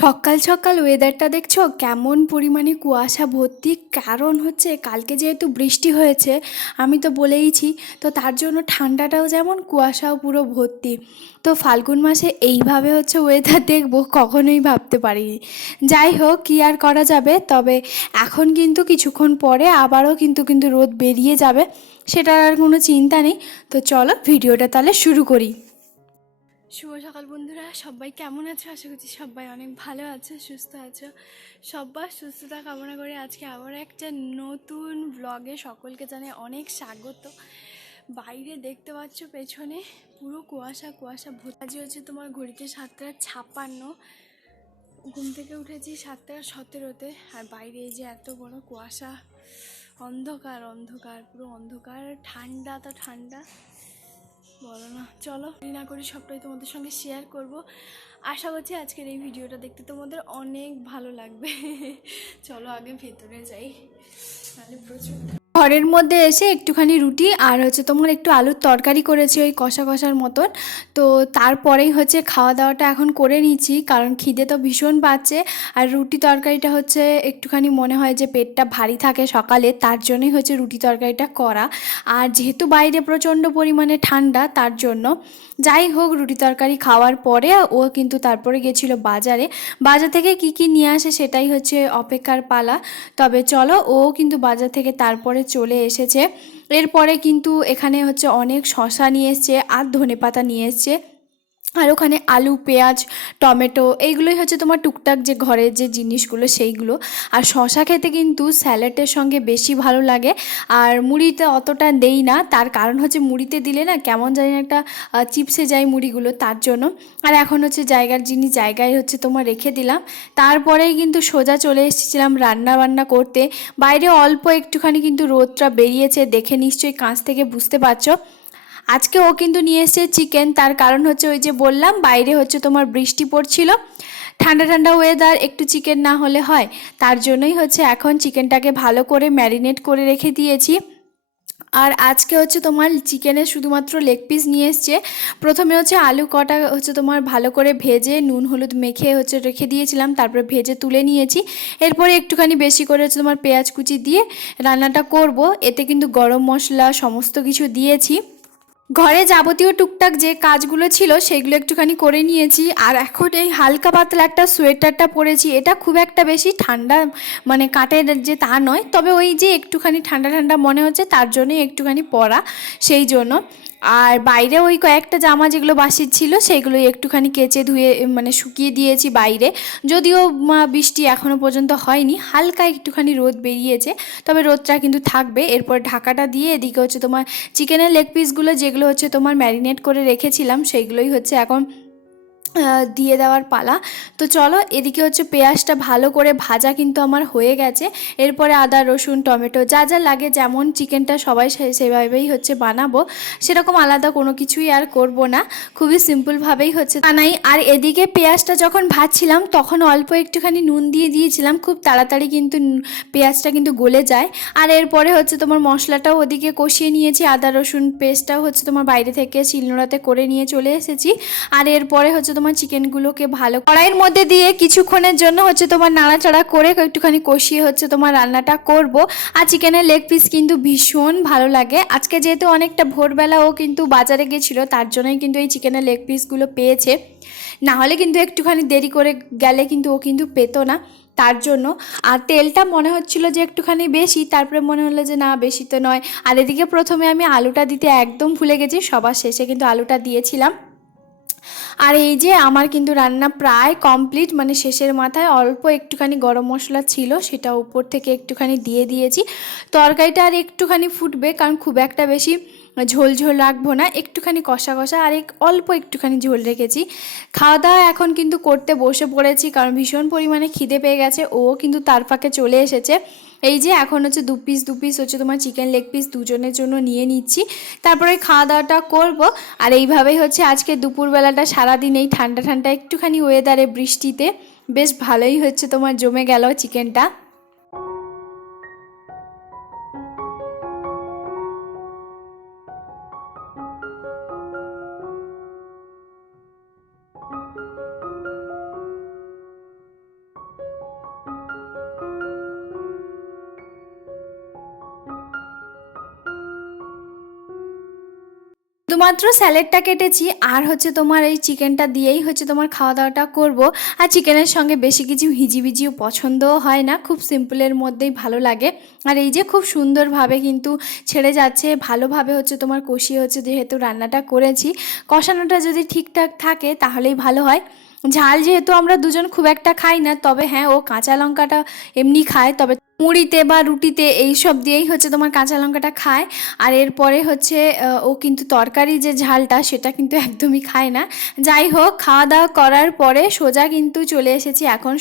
সকাল সকাল ওয়েদারটা দেখছো কেমন পরিমাণে কুয়াশা ভর্তি। কারণ হচ্ছে কালকে যেহেতু বৃষ্টি হয়েছে, আমি তো বলেইছি, তো তার জন্য ঠান্ডাটাও যেমন কুয়াশাও পুরো ভর্তি। তো ফাল্গুন মাসে এইভাবে হচ্ছে ওয়েদার দেখবো কখনোই ভাবতে পারিনি। যাই হোক, কী আর করা যাবে। তবে এখন কিন্তু কিছুক্ষণ পরে আবারও কিন্তু রোদ বেরিয়ে যাবে, সেটার আর কোনো চিন্তা নেই। তো চলো ভিডিওটা তাহলে শুরু করি। শুভ সকাল বন্ধুরা, সবাই কেমন আছো? আশা করছি সবাই অনেক ভালো আছো, সুস্থ আছো। সবার সুস্থতা কামনা করে আজকে আবার একটা নতুন ব্লগে সকলকে জানাই অনেক স্বাগত। বাইরে দেখতে পাচ্ছ পেছনে পুরো কুয়াশা কুয়াশা ভর্তি। হচ্ছে তোমার ঘড়িতে 7:56। ঘুম থেকে উঠেছি 7:17-তে, আর বাইরে এই যে এত বড় কুয়াশা, অন্ধকার অন্ধকার পুরো অন্ধকার, ঠান্ডা তো ঠান্ডা বলো না। চলো না করি, সবটাই তোমাদের সঙ্গে শেয়ার করব। আশা করছি আজকের এই ভিডিওটা দেখতে তোমাদের অনেক ভালো লাগবে। চলো আগে ভেতরে যাই, তাহলে প্রচুর। ঘরের মধ্যে এসে একটুখানি রুটি আর হচ্ছে তোমার একটু আলুর তরকারি করেছি, ওই কষা কষার মতন। তো তারপরেই হচ্ছে খাওয়া দাওয়াটা এখন করে নিচ্ছি, কারণ খিদে তো ভীষণ পাচ্ছে। আর রুটি তরকারিটা হচ্ছে একটুখানি মনে হয় যে পেটটা ভারী থাকে সকালে, তার জন্যই হচ্ছে রুটি তরকারিটা করা। আর যেহেতু বাইরে প্রচণ্ড পরিমাণে ঠান্ডা, তার জন্য যাই হোক, রুটি তরকারি খাওয়ার পরে ও কিন্তু তারপরে গেছিলো বাজারে। বাজার থেকে কি কি নিয়ে আসে সেটাই হচ্ছে অপেক্ষার পালা। তবে চলো, ও কিন্তু বাজার থেকে তারপরে চলে এসেছে। এরপরে কিন্তু এখানে হচ্ছে অনেক শসা নিয়ে এসছে আর ধনেপাতা নিয়ে এসছে। আর ওখানে আলু, পেঁয়াজ, টমেটো, এইগুলোই হচ্ছে তোমার টুকটাক যে ঘরের যে জিনিসগুলো সেইগুলো। আর শসা খেতে কিন্তু স্যালাডের সঙ্গে বেশি ভালো লাগে। আর মুড়িতে অতটা দেই না, তার কারণ হচ্ছে মুড়িতে দিলে না কেমন জানি একটা চিপসে যায় মুড়িগুলো, তার জন্য। আর এখন হচ্ছে জায়গার জিনিস জায়গায় হচ্ছে তোমার রেখে দিলাম। তারপরেই কিন্তু সোজা চলে এসেছিলাম রান্না বান্না করতে। বাইরে অল্প একটুখানি কিন্তু রোদটা বেরিয়েছে, দেখে নিশ্চয়ই কাছ থেকে বুঝতে পারছো। আজকে ও কিন্তু নিয়ে এসেছে চিকেন, তার কারণ হচ্ছে ওই যে বললাম বাইরে হচ্ছে তোমার বৃষ্টি পড়ছিল, ঠান্ডা ঠান্ডা ওয়েদার, একটু চিকেন না হলে হয়। তার জন্যই হচ্ছে এখন চিকেনটাকে ভালো করে ম্যারিনেট করে রেখে দিয়েছি। আর আজকে হচ্ছে তোমার চিকেনের শুধুমাত্র লেগ পিস নিয়ে এসছে। প্রথমে হচ্ছে আলু কটা হচ্ছে তোমার ভালো করে ভেজে নুন হলুদ মেখে হচ্ছে রেখে দিয়েছিলাম, তারপরে ভেজে তুলে নিয়েছি। এরপরে একটুখানি বেশি করে হচ্ছে তোমার পেঁয়াজ কুচি দিয়ে রান্নাটা করব। এতে কিন্তু গরম মশলা সমস্ত কিছু দিয়েছি। ঘরে যাবতীয় টুকটাক যে কাজগুলো ছিল সেগুলো একটুখানি করে নিয়েছি। আর এখন এই হালকা পাতলা একটা সোয়েটারটা পরেছি, এটা খুব একটা বেশি ঠান্ডা মানে কাটে যে তা নয়, তবে ওই যে একটুখানি ঠান্ডা ঠান্ডা মনে হচ্ছে তার জন্যই একটুখানি পরা, সেই জন্য। আর বাইরে ওই কয়েকটা জামা যেগুলো বাসির ছিল সেইগুলো একটুখানি কেচে ধুয়ে মানে শুকিয়ে দিয়েছি বাইরে। যদিও বৃষ্টি এখনও পর্যন্ত হয়নি, হালকা একটুখানি রোদ বেরিয়েছে, তবে রোদটা কিন্তু থাকবে। এরপর ঢাকাটা দিয়ে এদিকে হচ্ছে তোমার চিকেনের লেগ পিসগুলো যেগুলো হচ্ছে তোমার ম্যারিনেট করে রেখেছিলাম সেইগুলোই হচ্ছে এখন দিয়ে দেওয়ার পালা। তো চলো, এদিকে হচ্ছে পেঁয়াজটা ভালো করে ভাজা কিন্তু আমার হয়ে গেছে। এরপরে আদা রসুন টমেটো যা যা লাগে, যেমন চিকেনটা সবাই সেভাবেই হচ্ছে বানাবো, সেরকম আলাদা কোনো কিছুই আর করব না, খুবই সিম্পলভাবেই হচ্ছে বানাই। আর এদিকে পেঁয়াজটা যখন ভাজছিলাম তখন অল্প একটুখানি নুন দিয়ে দিয়েছিলাম, খুব তাড়াতাড়ি কিন্তু পেঁয়াজটা কিন্তু গলে যায়। আর এরপরে হচ্ছে তোমার মশলাটাও ওদিকে কষিয়ে নিয়েছি, আদা রসুন পেস্টটাও হচ্ছে তোমার বাইরে থেকে শিলনোড়াতে করে নিয়ে চলে এসেছি। আর এরপরে হচ্ছে তোমার চিকেনগুলোকে ভালো কড়াইয়ের মধ্যে দিয়ে কিছুক্ষণের জন্য হচ্ছে তোমার নাড়াচাড়া করে একটুখানি কষিয়ে হচ্ছে তোমার রান্নাটা করব। আর চিকেনের লেগ পিস কিন্তু ভীষণ ভালো লাগে। আজকে যেহেতু অনেকটা ভোরবেলা ও কিন্তু বাজারে গেছিলো, তার জন্যই কিন্তু এই চিকেনের লেগ পিসগুলো পেয়েছে, না হলে কিন্তু একটুখানি দেরি করে গেলে কিন্তু ও কিন্তু পেতো না, তার জন্য। আর তেলটা মনে হচ্ছিল যে একটুখানি বেশি, তারপরে মনে হলো যে না বেশি তো নয়। আর এদিকে প্রথমে আমি আলুটা দিতে একদম ভুলে গেছি, সবার শেষে কিন্তু আলুটা দিয়েছিলাম। আর এই যে আমার কিন্তু রান্না প্রায় কমপ্লিট, মানে শেষের মাথায় অল্প একটুখানি গরম মশলা ছিল, সেটা উপর থেকে একটুখানি দিয়ে দিয়েছি। তরকারিটা আর একটুখানি ফুটবে, কারণ খুব একটা বেশি ঝোল ঝোল রাখবো না, একটুখানি কষা কষা আর অল্প একটুখানি ঝোল রেখেছি। খাওয়া দাওয়া এখন কিন্তু করতে বসে পড়েছি, কারণ ভীষণ পরিমাণে খিদে পেয়ে গেছে। ও কিন্তু তার ফাঁকে চলে এসেছে। এই যে এখন হচ্ছে দু পিস হচ্ছে তোমার চিকেন লেগ পিস দুজনের জন্য নিয়ে নিচ্ছি, তারপরে খাওয়া দাওয়াটা করব। আর এইভাবেই হচ্ছে আজকে দুপুরবেলাটা সারাদিন এই ঠান্ডা ঠান্ডা একটুখানি ওয়েদারে বৃষ্টিতে বেশ ভালোই হচ্ছে তোমার জমে গেল চিকেনটা। শুধুমাত্র স্যালাডটা কেটেছি আর হচ্ছে তোমার এই চিকেনটা দিয়েই হচ্ছে তোমার খাওয়া দাওয়াটা করব। আর চিকেনের সঙ্গে বেশি কিছু হিজিবিজিও পছন্দও হয় না, খুব সিম্পলের মধ্যেই ভালো লাগে। আর এই যে খুব সুন্দরভাবে কিন্তু ছেড়ে যাচ্ছে, ভালোভাবে হচ্ছে তোমার কষিয়ে হচ্ছে যেহেতু রান্নাটা করেছি, কষানোটা যদি ঠিকঠাক থাকে তাহলেই ভালো হয়। ঝাল যেহেতু আমরা দুজন খুব একটা খাই না, তবে হ্যাঁ ও কাঁচা লঙ্কাটা এমনি খায়, তবে মুড়িতে বা রুটিতে এই সব দিয়েই হচ্ছে তোমার কাঁচা লঙ্কাটা খায়। আর এরপরে হচ্ছে ও কিন্তু তরকারি যে ঝালটা সেটা কিন্তু একদমই খায় না। যাই হোক, খাওয়া দাওয়া করার পরে সোজা কিন্তু চলে এসেছি এখন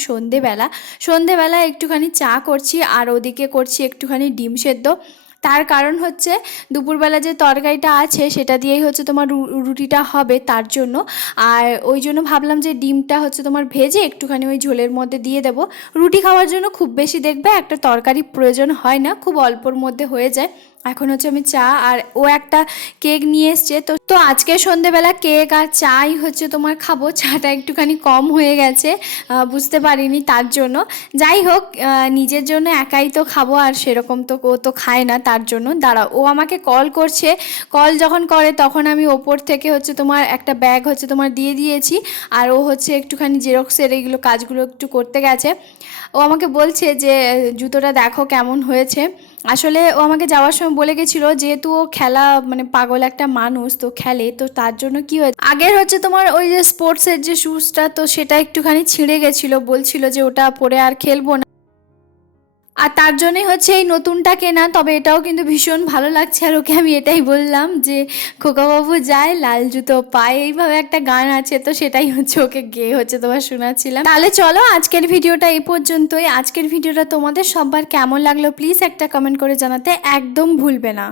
সন্ধেবেলা একটুখানি চা করছি আর ওদিকে করছি একটুখানি ডিম সেদ্ধ। তার কারণ হচ্ছে দুপুরবেলা যে তরকারিটা আছে সেটা দিয়েই হচ্ছে তোমার রুটিটা হবে, তার জন্য। আর ওই জন্য ভাবলাম যে ডিমটা হচ্ছে তোমার ভেজে একটুখানি ওই ঝোলের মধ্যে দিয়ে দেবো। রুটি খাওয়ার জন্য খুব বেশি দেখবে একটা তরকারি প্রয়োজন হয় না, খুব অল্পর মধ্যে হয়ে যায়। এখন হচ্ছে আমি চা আর ও একটা কেক নিয়ে এসছে, তো তো আজকে সন্ধেবেলা কেক আর চাই হচ্ছে তোমার খাবো। চাটা একটুখানি কম হয়ে গেছে, বুঝতে পারিনি তার জন্য। যাই হোক, নিজের জন্য একাই তো খাবো আর সেরকম তো ও তো খায় না, তার জন্য দাঁড়াও ও আমাকে কল করছে। কল যখন করে তখন আমি ওপর থেকে হচ্ছে তোমার একটা ব্যাগ হচ্ছে তোমার দিয়ে দিয়েছি। আর ও হচ্ছে একটুখানি জেরক্সের এইগুলো কাজগুলো একটু করতে গেছে। ও আমাকে বলছে যে জুতোটা দেখো কেমন হয়েছে। আসলে ও আমাকে যাওয়ার সময় বলে গেছিলো যেহেতু ও খেলা মানে পাগল একটা মানুষ, তো খেলে, তো তার জন্য কি হয়েছে আগের হচ্ছে তোমার ওই যে স্পোর্টসের যে শ্যুজটা, তো সেটা একটুখানি ছিঁড়ে গেছিলো, বলছিল যে ওটা পরে আর খেলবো না। আর তার জন্যই হচ্ছে এই নতুনটা কেনা, তবে এটাও কিন্তু ভীষণ ভালো লাগছে। আর ওকে আমি এটাই বললাম যে খোকাবাবু যায় লাল জুতো পায়, এইভাবে একটা গান আছে, তো সেটাই হচ্ছে ওকে গেয়ে হচ্ছে তোমার শোনাচ্ছিলাম। তাহলে চলো আজকের ভিডিওটা এই পর্যন্তই। আজকের ভিডিওটা তোমাদের সবার কেমন লাগলো প্লিজ একটা কমেন্ট করে জানাতে একদম ভুলবে না।